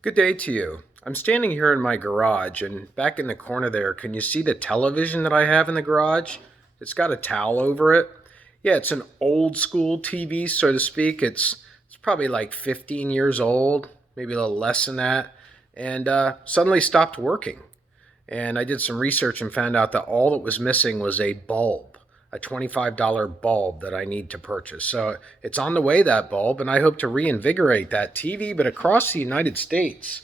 Good day to you. I'm standing here in my garage, and back in the corner there, can you see the television that I have in the garage? It's got a towel over it. Yeah, it's an old school TV, so to speak. It's probably like 15 years old, maybe a little less than that, and suddenly stopped working. And I did some research and found out that all that was missing was a bulb, a $25 bulb that I need to purchase. So it's on the way, that bulb, and I hope to reinvigorate that TV. But across the United States,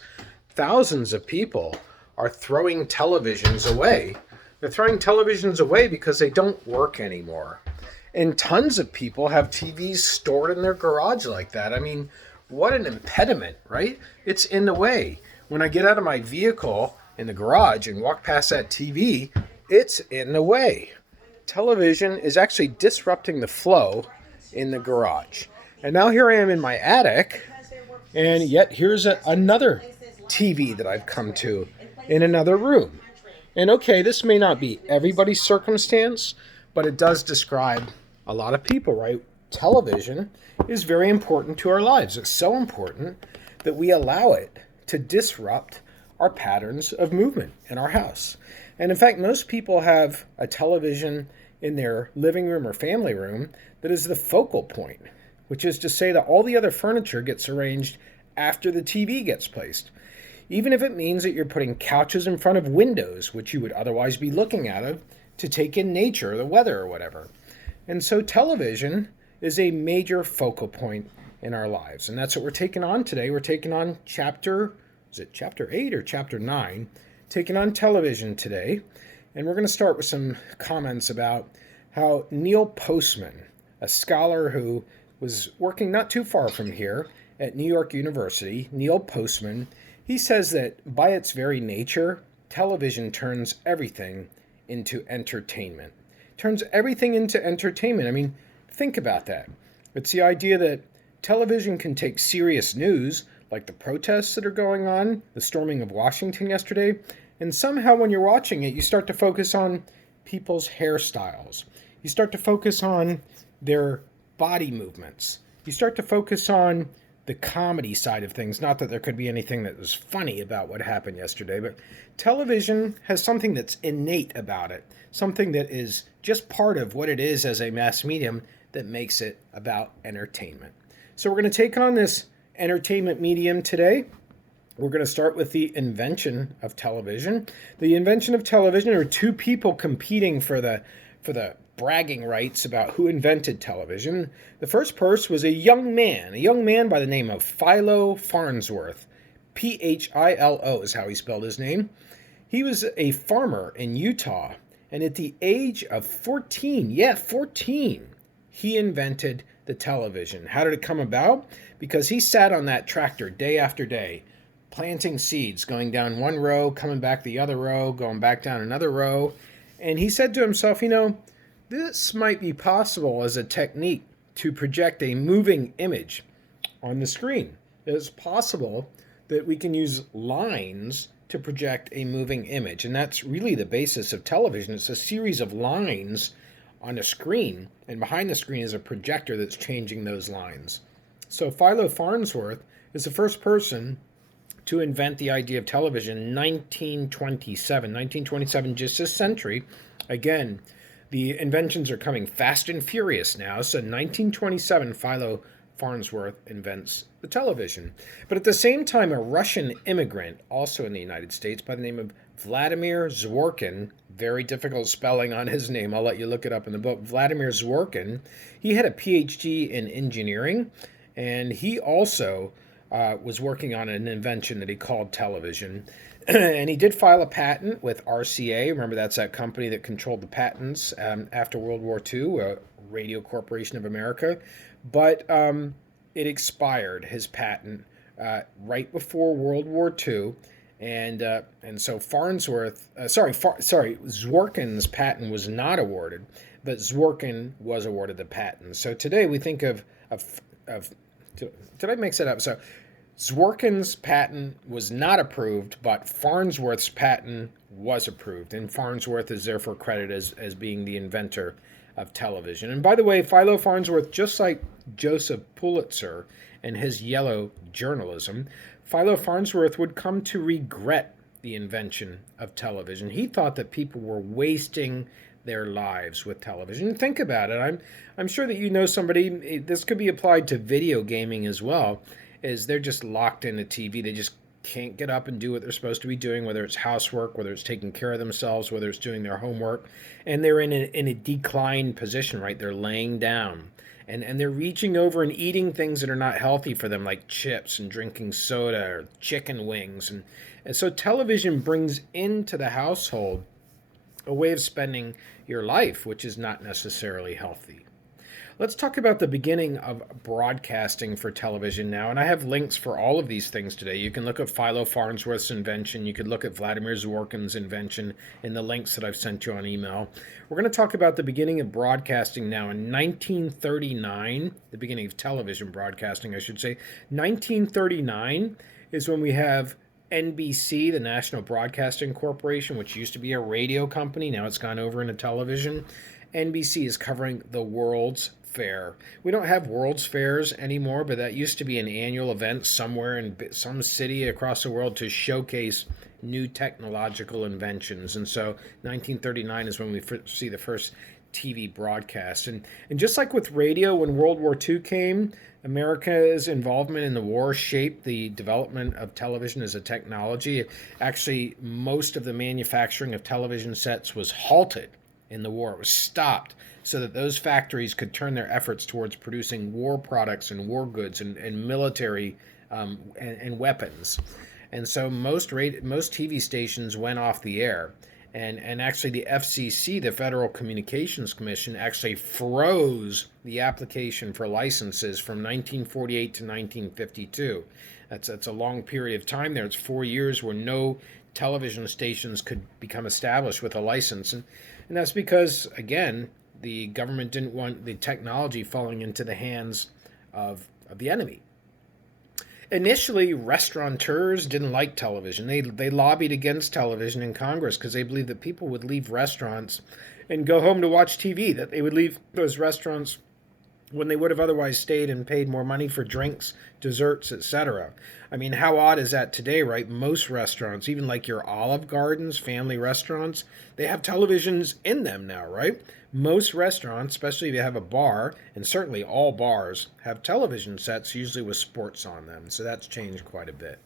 thousands of people are throwing televisions away. They're throwing televisions away because they don't work anymore. And tons of people have TVs stored in their garage like that. I mean, what an impediment, right? It's in the way. When I get out of my vehicle in the garage and walk past that TV, it's in the way. Television is actually disrupting the flow in the garage. And now here I am in my attic, and yet here's another TV that I've come to in another room. And okay, this may not be everybody's circumstance, but it does describe a lot of people, right? Television is very important to our lives. It's so important that we allow it to disrupt our patterns of movement in our house. And in fact, most people have a television in their living room or family room that is the focal point, which is to say that all the other furniture gets arranged after the TV gets placed. Even if it means that you're putting couches in front of windows, which you would otherwise be looking out of, to take in nature, the weather, or whatever. And so television is a major focal point in our lives. And that's what we're taking on today. We're taking on chapter 8 or chapter 9? Taking on television today. And we're going to start with some comments about how Neil Postman, a scholar who was working not too far from here at New York University, Neil Postman, he says that by its very nature, television turns everything into entertainment. Turns everything into entertainment. I mean, think about that. It's the idea that television can take serious news, like the protests that are going on, the storming of Washington yesterday, and somehow when you're watching it, you start to focus on people's hairstyles. You start to focus on their body movements. You start to focus on the comedy side of things. Not that there could be anything that was funny about what happened yesterday, but television has something that's innate about it, something that is just part of what it is as a mass medium that makes it about entertainment. So we're going to take on this entertainment medium today. We're going to start with the invention of television. The invention of television are two people competing for the bragging rights about who invented television. The first person was a young man by the name of Philo Farnsworth. Philo is how he spelled his name. He was a farmer in Utah, and at the age of 14, 14, he invented the television. How did it come about? Because he sat on that tractor day after day, planting seeds, going down one row, coming back the other row, going back down another row. And he said to himself, this might be possible as a technique to project a moving image on the screen. It's possible that we can use lines to project a moving image. And that's really the basis of television. It's a series of lines on a screen, and behind the screen is a projector that's changing those lines. So Philo Farnsworth is the first person to invent the idea of television in 1927, just this century. Again, the inventions are coming fast and furious now. So 1927, Philo Farnsworth invents the television. But at the same time, a Russian immigrant, also in the United States, by the name of Vladimir Zworykin, very difficult spelling on his name, I'll let you look it up in the book, Vladimir Zworykin, he had a PhD in engineering, and he also was working on an invention that he called television. And he did file a patent with RCA. Remember, that's that company that controlled the patents after World War II, Radio Corporation of America. But it expired, his patent, right before World War II. And so Zworykin's patent was not awarded, but Zworykin was awarded the patent. So today we think of did I mix it up? So Zworykin's patent was not approved, but Farnsworth's patent was approved. And Farnsworth is therefore credited as being the inventor of television. And by the way, Philo Farnsworth, just like Joseph Pulitzer and his yellow journalism, Philo Farnsworth would come to regret the invention of television. He thought that people were wasting their lives with television. Think about it. I'm sure that you know somebody, this could be applied to video gaming as well, is they're just locked into TV. They just can't get up and do what they're supposed to be doing, whether it's housework, whether it's taking care of themselves, whether it's doing their homework, and they're in a declined position, right? They're laying down. And they're reaching over and eating things that are not healthy for them, like chips and drinking soda or chicken wings. And so television brings into the household a way of spending your life, which is not necessarily healthy. Let's talk about the beginning of broadcasting for television now. And I have links for all of these things today. You can look at Philo Farnsworth's invention. You could look at Vladimir Zworykin's invention in the links that I've sent you on email. We're going to talk about the beginning of broadcasting now. In 1939, the beginning of television broadcasting, I should say, 1939 is when we have NBC, the National Broadcasting Corporation, which used to be a radio company. Now it's gone over into television. NBC is covering the World's Fair. We don't have World's Fairs anymore, but that used to be an annual event somewhere in some city across the world to showcase new technological inventions. And so 1939 is when we see the first TV broadcast. And just like with radio, when World War II came, America's involvement in the war shaped the development of television as a technology. Actually, most of the manufacturing of television sets was halted in the war. It was stopped so that those factories could turn their efforts towards producing war products and war goods and military and weapons. And so most TV stations went off the air. And actually the FCC, the Federal Communications Commission, actually froze the application for licenses from 1948 to 1952. That's a long period of time there. It's 4 years where no television stations could become established with a license. And that's because, again, the government didn't want the technology falling into the hands of the enemy. Initially, restaurateurs didn't like television. They lobbied against television in Congress because they believed that people would leave restaurants and go home to watch TV, that they would leave those restaurants when they would have otherwise stayed and paid more money for drinks, desserts, etc. I mean, how odd is that today, right? Most restaurants, even like your Olive Gardens, family restaurants, they have televisions in them now, right? Most restaurants, especially if you have a bar, and certainly all bars, have television sets, usually with sports on them. So that's changed quite a bit.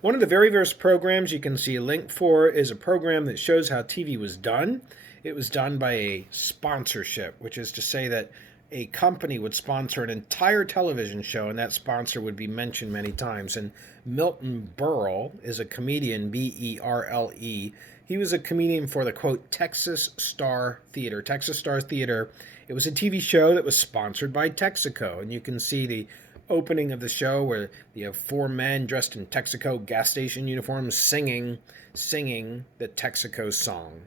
One of the very first programs you can see a link for is a program that shows how TV was done. It was done by a sponsorship, which is to say that a company would sponsor an entire television show, and that sponsor would be mentioned many times. And Milton Berle is a comedian, B-E-R-L-E. He was a comedian for the, quote, Texas Star Theater. Texas Star Theater, it was a TV show that was sponsored by Texaco. And you can see the opening of the show where you have four men dressed in Texaco gas station uniforms singing the Texaco song.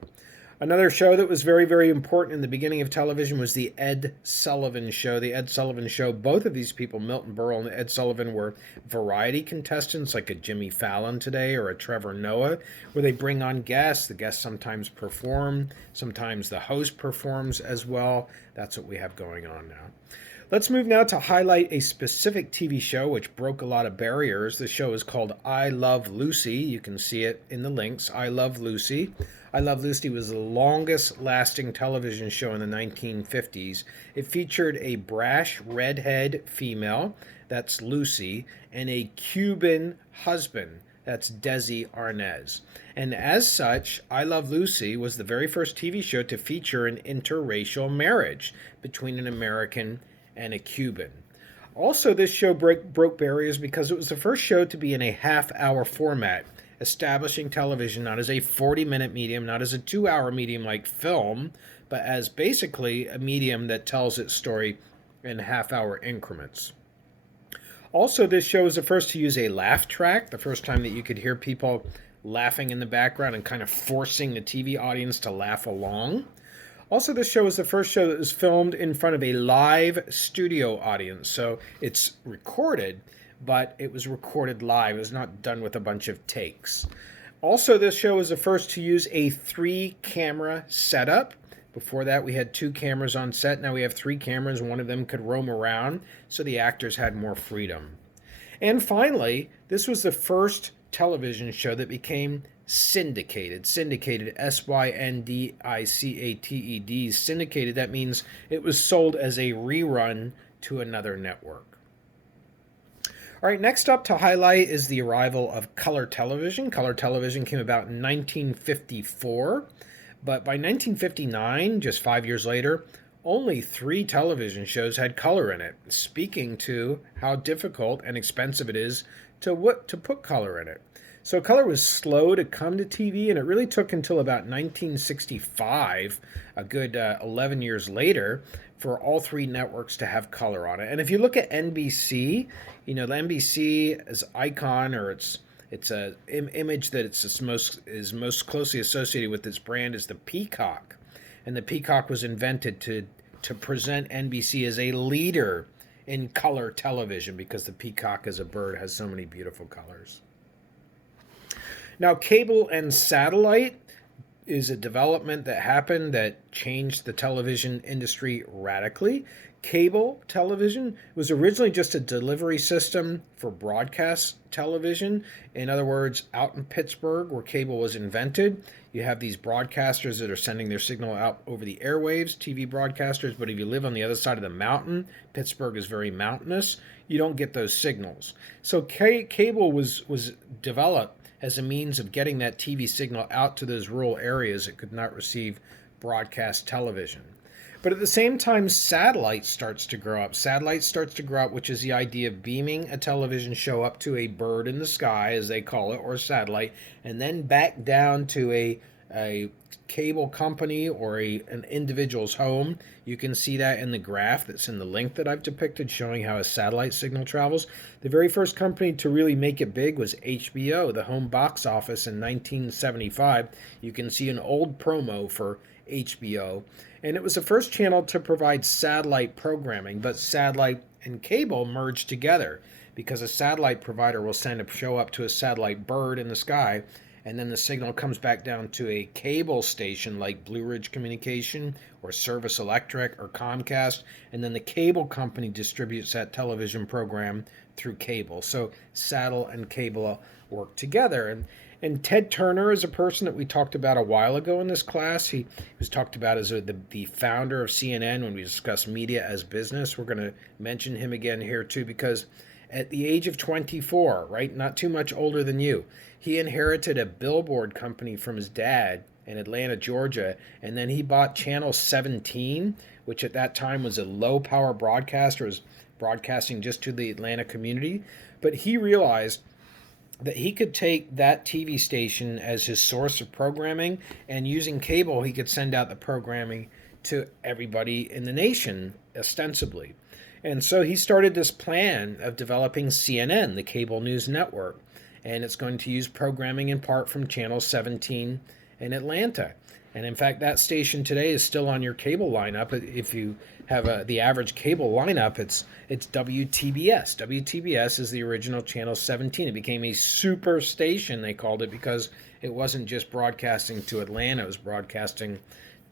Another show that was very, very important in the beginning of television was the Ed Sullivan Show. The Ed Sullivan Show, both of these people, Milton Berle and Ed Sullivan, were variety contestants like a Jimmy Fallon today or a Trevor Noah, where they bring on guests. The guests sometimes perform, sometimes the host performs as well. That's what we have going on now. Let's move now to highlight a specific TV show which broke a lot of barriers. The show is called I Love Lucy. You can see it in the links. I Love Lucy. I Love Lucy was the longest lasting television show in the 1950s. It featured a brash redhead female, that's Lucy, and a Cuban husband, that's Desi Arnaz. And as such, I Love Lucy was the very first TV show to feature an interracial marriage between an American and a Cuban. Also, this show broke barriers because it was the first show to be in a half-hour format, establishing television not as a 40-minute medium, not as a 2-hour medium like film, but as basically a medium that tells its story in half-hour increments. Also, this show was the first to use a laugh track, the first time that you could hear people laughing in the background and kind of forcing the TV audience to laugh along. Also, this show was the first show that was filmed in front of a live studio audience. So it's recorded, but it was recorded live. It was not done with a bunch of takes. Also, this show was the first to use a 3-camera setup. Before that, we had 2 cameras on set. Now we have 3 cameras. One of them could roam around, so the actors had more freedom. And finally, this was the first television show that became syndicated. Syndicated, Syndicated. Syndicated, that means it was sold as a rerun to another network. All right, next up to highlight is the arrival of color television. Color television came about in 1954, but by 1959, just 5 years later, only 3 television shows had color in it, speaking to how difficult and expensive it is to put color in it. So color was slow to come to TV, and it really took until about 1965, a good 11 years later, for all 3 networks to have color on it. And if you look at NBC, the NBC's icon, or its a image that is most closely associated with its brand, is the peacock. And the peacock was invented to present NBC as a leader in color television, because the peacock as a bird has so many beautiful colors. Now, cable and satellite is a development that happened that changed the television industry radically. Cable television was originally just a delivery system for broadcast television. In other words, out in Pittsburgh, where cable was invented, you have these broadcasters that are sending their signal out over the airwaves, TV broadcasters. But if you live on the other side of the mountain, Pittsburgh is very mountainous, you don't get those signals. So cable was developed as a means of getting that TV signal out to those rural areas that could not receive broadcast television. But at the same time, satellite starts to grow up. Satellite starts to grow up, which is the idea of beaming a television show up to a bird in the sky, as they call it, or a satellite, and then back down to a cable company or an individual's home. You can see that in the graph that's in the link that I've depicted, showing how a satellite signal travels. The very first company to really make it big was HBO, the home box office, in 1975. You can see an old promo for HBO. And it was the first channel to provide satellite programming, but satellite and cable merged together, because a satellite provider will send a show up to a satellite bird in the sky, and then the signal comes back down to a cable station like Blue Ridge Communication or Service Electric or Comcast, and then the cable company distributes that television program through cable. So satellite and cable work together. And Ted Turner is a person that we talked about a while ago in this class. He was talked about as the founder of CNN when we discussed media as business. We're going to mention him again here too, because at the age of 24, right, not too much older than you, he inherited a billboard company from his dad in Atlanta, Georgia, and then he bought Channel 17, which at that time was a low-power broadcaster, was broadcasting just to the Atlanta community. But he realized that he could take that TV station as his source of programming, and using cable, he could send out the programming to everybody in the nation, ostensibly. And so he started this plan of developing CNN, the cable news network, and it's going to use programming in part from Channel 17 in Atlanta. And in fact, that station today is still on your cable lineup. If you have the average cable lineup, it's WTBS. WTBS is the original Channel 17. It became a super station, they called it, because it wasn't just broadcasting to Atlanta, it was broadcasting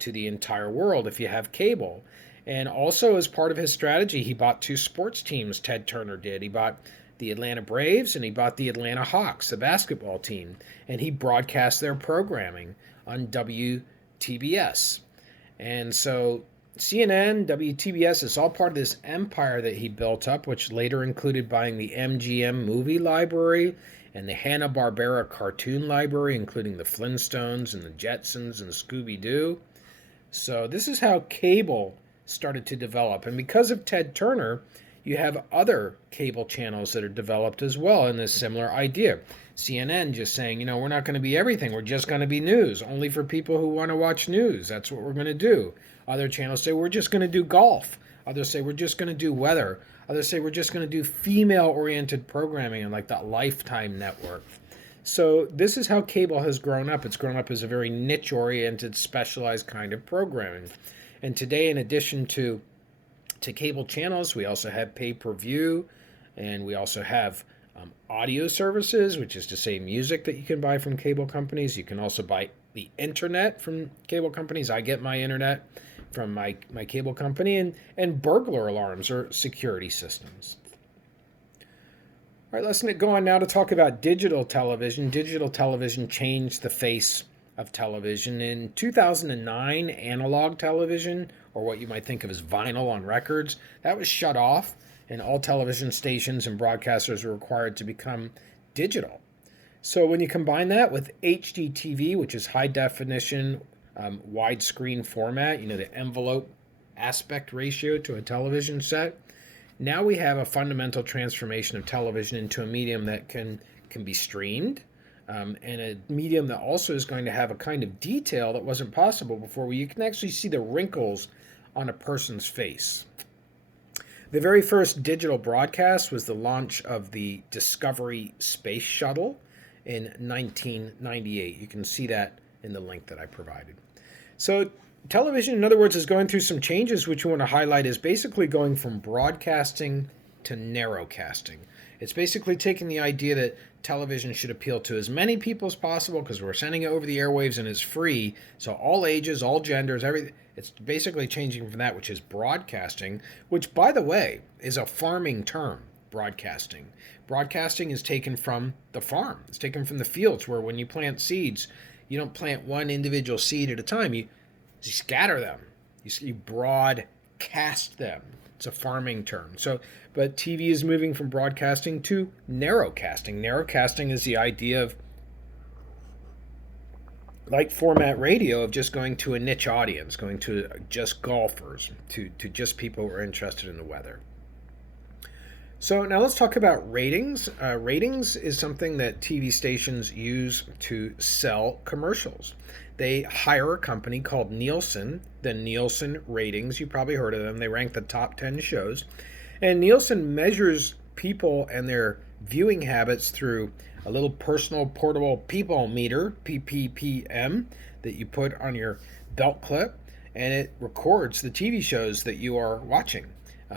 to the entire world if you have cable. And also, as part of his strategy, he bought 2 sports teams, Ted Turner did. He bought the Atlanta Braves and he bought the Atlanta Hawks, the basketball team. And he broadcast their programming on WTBS. And so CNN, WTBS, is all part of this empire that he built up, which later included buying the MGM movie library and the Hanna-Barbera cartoon library, including the Flintstones and the Jetsons and Scooby-Doo. So this is how cable started to develop. And because of Ted Turner, you have other cable channels that are developed as well in this similar idea. CNN just saying, we're not going to be everything. We're just going to be news, only for people who want to watch news. That's what we're going to do. Other channels say, we're just going to do golf. Others say, we're just going to do weather. Others say, we're just going to do female-oriented programming, like the Lifetime network. So this is how cable has grown up. It's grown up as a very niche-oriented, specialized kind of programming. And today, in addition to cable channels, we also have pay-per-view, and we also have audio services, which is to say music that you can buy from cable companies. You can also buy the internet from cable companies. I get my internet from my cable company, and burglar alarms or security systems. All right, let's go on now to talk about digital television. Digital television changed the face of television. In 2009, analog television, or what you might think of as vinyl on records, that was shut off, and all television stations and broadcasters were required to become digital. So when you combine that with HDTV, which is high definition, widescreen format, the envelope aspect ratio to a television set, now we have a fundamental transformation of television into a medium that can be streamed, and a medium that also is going to have a kind of detail that wasn't possible before, where you can actually see the wrinkles on a person's face. The very first digital broadcast was the launch of the Discovery Space Shuttle in 1998. You can see that in the link that I provided. So television, in other words, is going through some changes, which we want to highlight is basically going from broadcasting to narrowcasting. It's basically taking the idea that television should appeal to as many people as possible because we're sending it over the airwaves and it's free. So all ages, all genders, everything. It's basically changing from that, which is broadcasting, which, by the way, is a farming term, broadcasting. Broadcasting is taken from the farm. It's taken from the fields, where when you plant seeds, you don't plant one individual seed at a time. You scatter them. You broadcast them. It's a farming term. But TV is moving from broadcasting to narrowcasting. Narrowcasting is the idea of, like format radio, of just going to a niche audience, going to just golfers, to just people who are interested in the weather. So now let's talk about ratings. Ratings is something that TV stations use to sell commercials. They hire a company called Nielsen, the Nielsen Ratings. You probably heard of them. They rank the top 10 shows. And Nielsen measures people and their viewing habits through a little personal portable people meter, PPPM, that you put on your belt clip, and it records the TV shows that you are watching.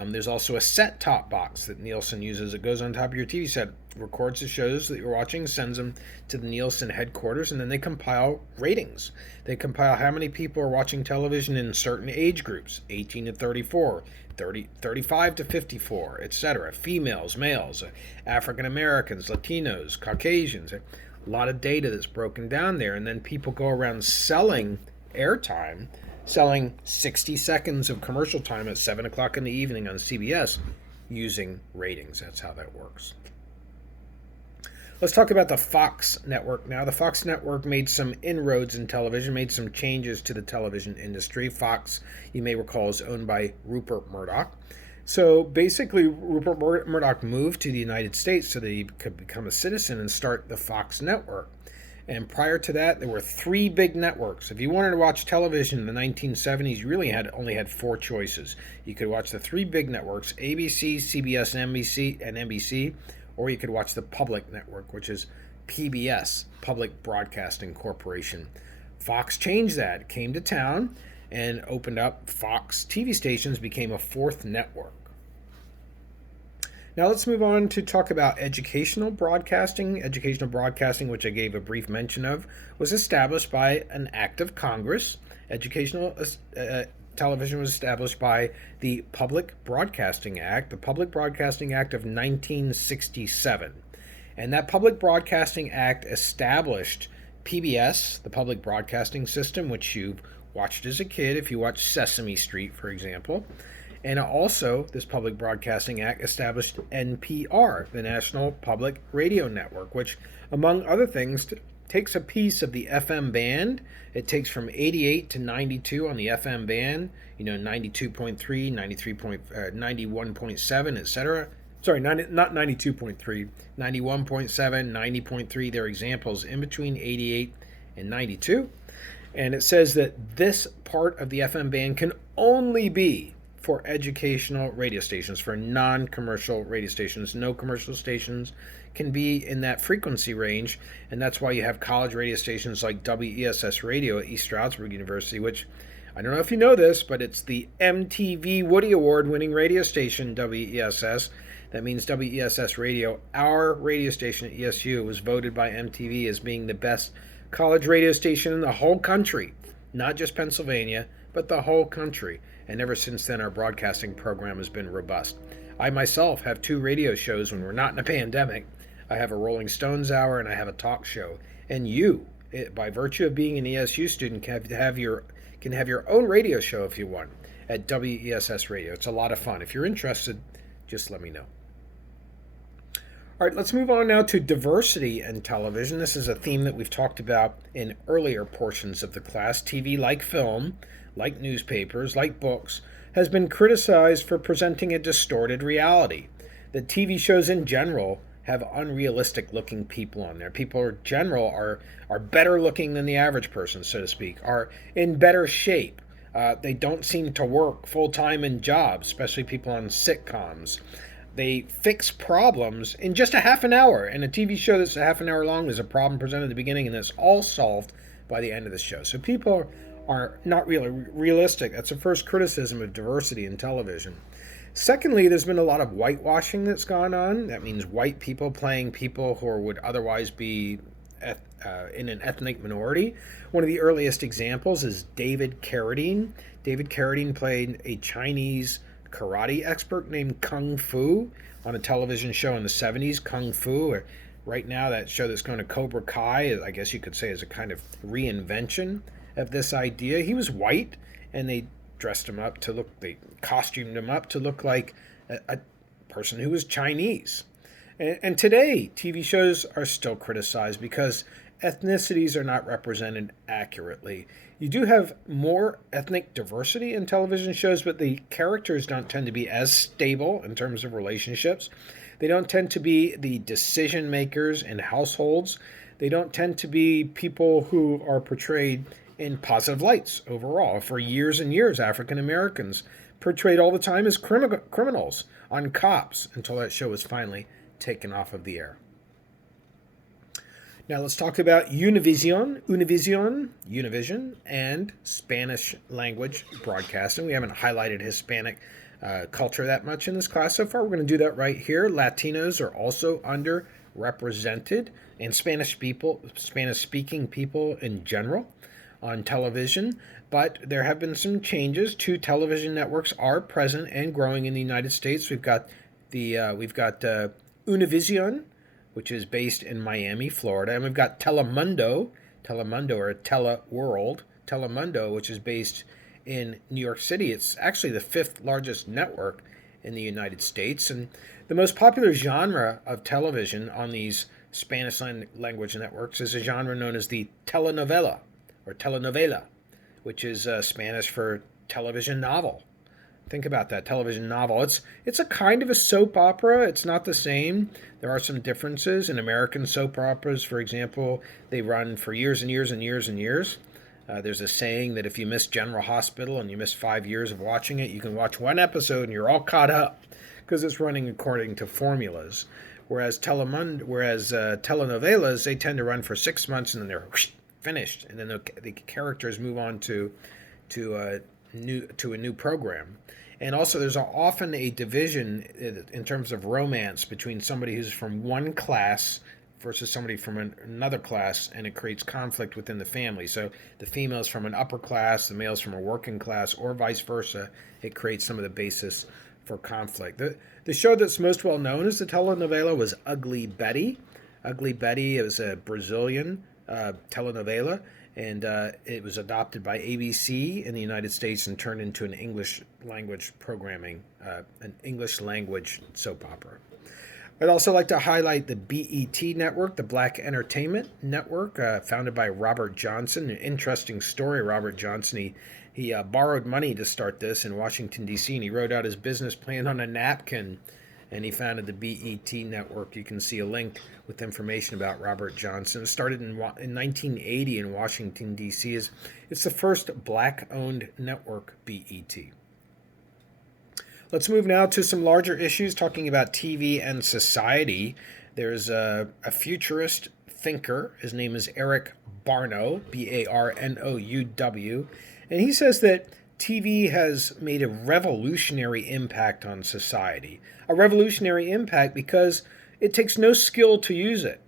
There's also a set-top box that Nielsen uses. It goes on top of your TV set, records the shows that you're watching, sends them to the Nielsen headquarters, and then they compile ratings. They compile how many people are watching television in certain age groups, 18 to 34, 35 to 54, etc. Females, males, African Americans, Latinos, Caucasians. A lot of data that's broken down there, and then people go around selling airtime, selling 60 seconds of commercial time at 7 o'clock in the evening on CBS using ratings. That's how that works. Let's talk about the Fox network now. The Fox network made some inroads in television, made some changes to the television industry. Fox, you may recall, is owned by Rupert Murdoch. So basically, Rupert Murdoch moved to the United States so that he could become a citizen and start the Fox network. And prior to that, there were three big networks. If you wanted to watch television in the 1970s, you really only had four choices. You could watch the three big networks, ABC, CBS, and NBC, or you could watch the public network, which is PBS, Public Broadcasting Corporation. Fox changed that. It came to town and opened up Fox TV stations, became a fourth network. Now let's move on to talk about educational broadcasting. Educational broadcasting, which I gave a brief mention of, was established by an act of Congress. Educational television was established by the Public Broadcasting Act, the Public Broadcasting Act of 1967. And that Public Broadcasting Act established PBS, the Public Broadcasting System, which you've watched as a kid if you watched Sesame Street, for example. And also, this Public Broadcasting Act established NPR, the National Public Radio Network, which, among other things, takes a piece of the FM band. It takes from 88 to 92 on the FM band, 92.3, 91.7, etc. Sorry, not 92.3, 91.7, 90.3. They're examples in between 88 and 92. And it says that this part of the FM band can only be for educational radio stations, for non-commercial radio stations. No commercial stations can be in that frequency range, and that's why you have college radio stations like WESS Radio at East Stroudsburg University, which, I don't know if you know this, but it's the MTV Woody Award winning radio station, WESS, That means WESS Radio, our radio station at ESU, was voted by MTV as being the best college radio station in the whole country, not just Pennsylvania, but the whole country. And ever since then, our broadcasting program has been robust. I myself have 2 radio shows when we're not in a pandemic. I have a Rolling Stones hour and I have a talk show. And you, by virtue of being an ESU student, can have your own radio show if you want at WESS Radio. It's a lot of fun. If you're interested, just let me know. All right, let's move on now to diversity in television. This is a theme that we've talked about in earlier portions of the class. TV, like film, like newspapers, like books, has been criticized for presenting a distorted reality. The TV shows in general have unrealistic looking people on there. People in general are better looking than the average person, so to speak, are in better shape. They don't seem to work full-time in jobs, especially people on sitcoms. They fix problems in just a half an hour. In a TV show that's a half an hour long, there's a problem presented at the beginning, and it's all solved by the end of the show. So people are not really realistic. That's the first criticism of diversity in television. Secondly, there's been a lot of whitewashing that's gone on. That means white people playing people who would otherwise be in an ethnic minority. One of the earliest examples is David Carradine. David Carradine played a Chinese karate expert named Kung Fu on a television show in the 70s, Kung Fu. Right now, that show that's going to Cobra Kai, I guess you could say, is a kind of reinvention of this idea. He was white, and they costumed him up to look like a person who was Chinese. And today, TV shows are still criticized because ethnicities are not represented accurately. You do have more ethnic diversity in television shows, but the characters don't tend to be as stable in terms of relationships. They don't tend to be the decision makers in households. They don't tend to be people who are portrayed in positive lights overall. For years and years, African Americans portrayed all the time as criminals on Cops until that show was finally taken off of the air. Now let's talk about Univision, and Spanish language broadcasting. We haven't highlighted Hispanic culture that much in this class so far. We're going to do that right here. Latinos are also underrepresented, and Spanish-speaking people in general on television. But there have been some changes. 2 television networks are present and growing in the United States. We've got Univision, which is based in Miami, Florida. And we've got Telemundo or Teleworld, Telemundo, which is based in New York City. It's actually the 5th largest network in the United States. And the most popular genre of television on these Spanish language networks is a genre known as the telenovela, or telenovela, which is Spanish for television novel. Think about that, television novel. It's a kind of a soap opera. It's not the same. There are some differences. In American soap operas, for example, they run for years and years and years and years. There's a saying that if you miss General Hospital and you miss 5 years of watching it, you can watch one episode and you're all caught up because it's running according to formulas. Whereas telenovelas, they tend to run for 6 months and then they're finished, and then the characters move on to a new program. And also, there's often a division in terms of romance between somebody who's from one class versus somebody from another class, and it creates conflict within the family. So the female's from an upper class, the male's from a working class, or vice versa. It creates some of the basis for conflict. The show that's most well known as the telenovela was Ugly Betty. Ugly Betty is a Brazilian telenovela, and it was adopted by ABC in the United States and turned into an English language programming, an English language soap opera. I'd also like to highlight the BET network, the Black Entertainment Network, founded by Robert Johnson. An interesting story. Robert Johnson, he borrowed money to start this in Washington, D.C., and he wrote out his business plan on a napkin, and he founded the BET network. You can see a link with information about Robert Johnson. It started in 1980 in Washington, D.C. It's the first black-owned network, BET. Let's move now to some larger issues, talking about TV and society. There's a futurist thinker. His name is Eric Barnow, Barnou, and he says that TV has made a revolutionary impact on society. A revolutionary impact because it takes no skill to use it.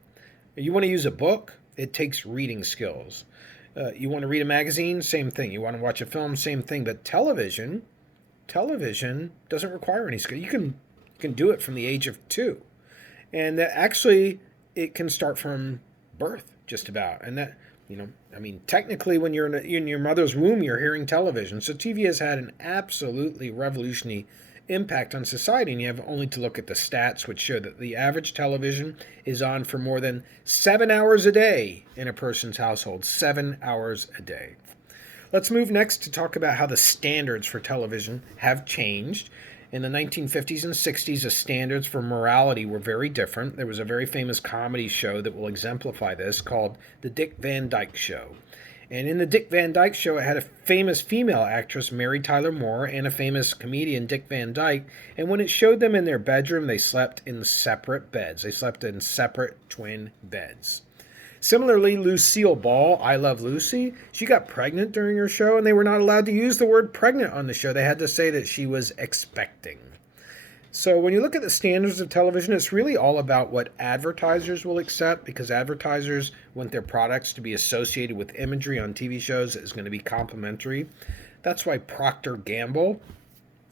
You want to use a book? It takes reading skills. You want to read a magazine? Same thing. You want to watch a film? Same thing. But television doesn't require any skill. You can do it from the age of 2. And that actually it can start from birth just about. And that, technically when you're in your mother's womb, you're hearing television. So TV has had an absolutely revolutionary impact on society. And you have only to look at the stats, which show that the average television is on for more than 7 hours a day in a person's household. 7 hours a day. Let's move next to talk about how the standards for television have changed. In the 1950s and 60s, the standards for morality were very different. There was a very famous comedy show that will exemplify this called The Dick Van Dyke Show. And in The Dick Van Dyke Show, it had a famous female actress, Mary Tyler Moore, and a famous comedian, Dick Van Dyke. And when it showed them in their bedroom, they slept in separate beds. They slept in separate twin beds. Similarly, Lucille Ball, I Love Lucy, she got pregnant during her show, and they were not allowed to use the word pregnant on the show. They had to say that she was expecting. So when you look at the standards of television, it's really all about what advertisers will accept, because advertisers want their products to be associated with imagery on TV shows that is going to be complimentary. That's why Procter & Gamble,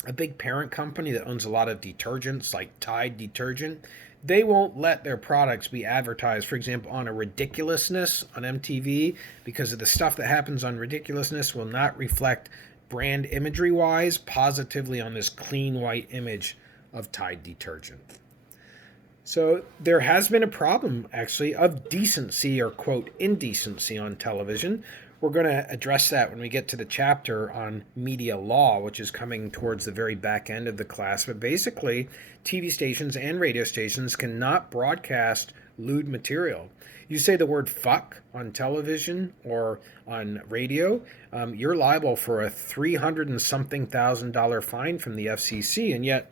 a big parent company that owns a lot of detergents like Tide detergent, they won't let their products be advertised, for example, on a Ridiculousness on MTV, because of the stuff that happens on Ridiculousness will not reflect brand imagery-wise positively on this clean white image of Tide detergent. So there has been a problem, actually, of decency or, quote, indecency on television. We're going to address that when we get to the chapter on media law, which is coming towards the very back end of the class. But basically, TV stations and radio stations cannot broadcast lewd material. You say the word fuck on television or on radio, you're liable for a $300 and something thousand fine from the FCC. And yet,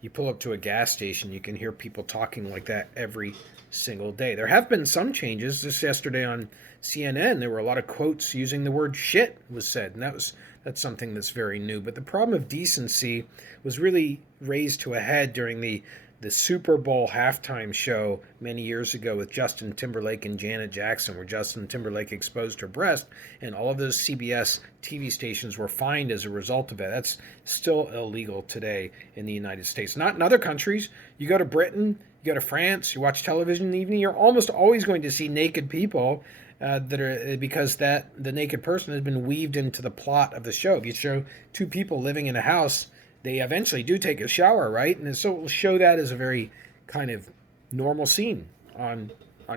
you pull up to a gas station, you can hear people talking like that every single day. There have been some changes. Just yesterday on CNN, there were a lot of quotes using the word shit was said, and that's something that's very new. But the problem of decency was really raised to a head during the Super Bowl halftime show many years ago with Justin Timberlake and Janet Jackson, where Justin Timberlake exposed her breast, and all of those CBS TV stations were fined as a result of it. That's still illegal today in the United States. Not in other countries. You go to Britain, you go to France, you watch television in the evening, you're almost always going to see naked people because the naked person has been weaved into the plot of the show. If you show two people living in a house, they eventually do take a shower, right? And so it will show that as a very kind of normal scene on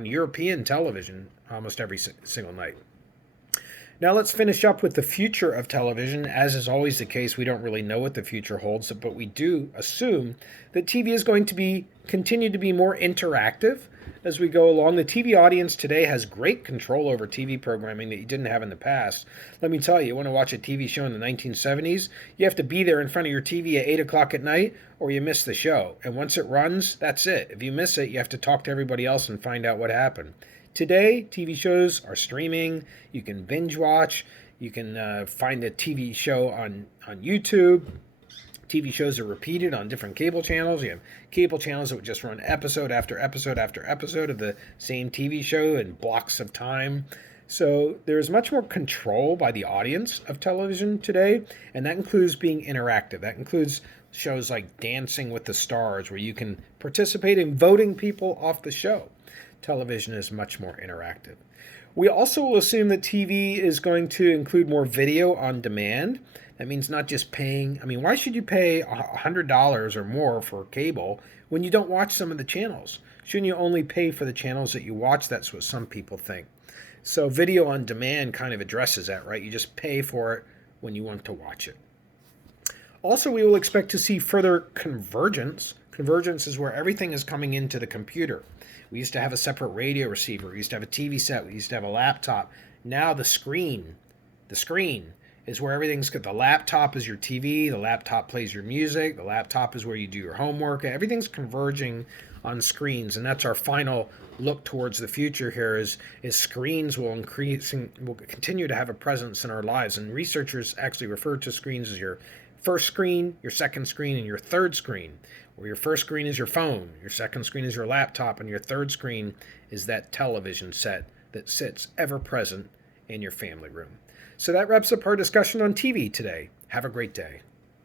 European television almost every single night. Now let's finish up with the future of television. As is always the case, we don't really know what the future holds, but we do assume that TV is going to continue to be more interactive as we go along. The TV audience today has great control over TV programming that you didn't have in the past. Let me tell you, you want to watch a TV show in the 1970s, you have to be there in front of your TV at 8 o'clock at night or you miss the show. And once it runs, that's it. If you miss it, you have to talk to everybody else and find out what happened. Today, TV shows are streaming. You can binge watch. You can find the TV show on YouTube. TV shows are repeated on different cable channels. You have cable channels that would just run episode after episode after episode of the same TV show in blocks of time. So there's much more control by the audience of television today, and that includes being interactive. That includes shows like Dancing with the Stars, where you can participate in voting people off the show. Television is much more interactive. We also will assume that TV is going to include more video on demand. That means not just paying. Why should you pay $100 or more for cable when you don't watch some of the channels? Shouldn't you only pay for the channels that you watch? That's what some people think. So video on demand kind of addresses that, right? You just pay for it when you want to watch it. Also, we will expect to see further convergence. Convergence is where everything is coming into the computer. We used to have a separate radio receiver. We used to have a TV set. We used to have a laptop. Now the screen is where everything's good. The laptop is your TV, the laptop plays your music, the laptop is where you do your homework. Everything's converging on screens, and that's our final look towards the future here is screens will continue to have a presence in our lives. And researchers actually refer to screens as your first screen, your second screen, and your third screen. Where your first screen is your phone, your second screen is your laptop, and your third screen is that television set that sits ever present in your family room. So that wraps up our discussion on TV today. Have a great day.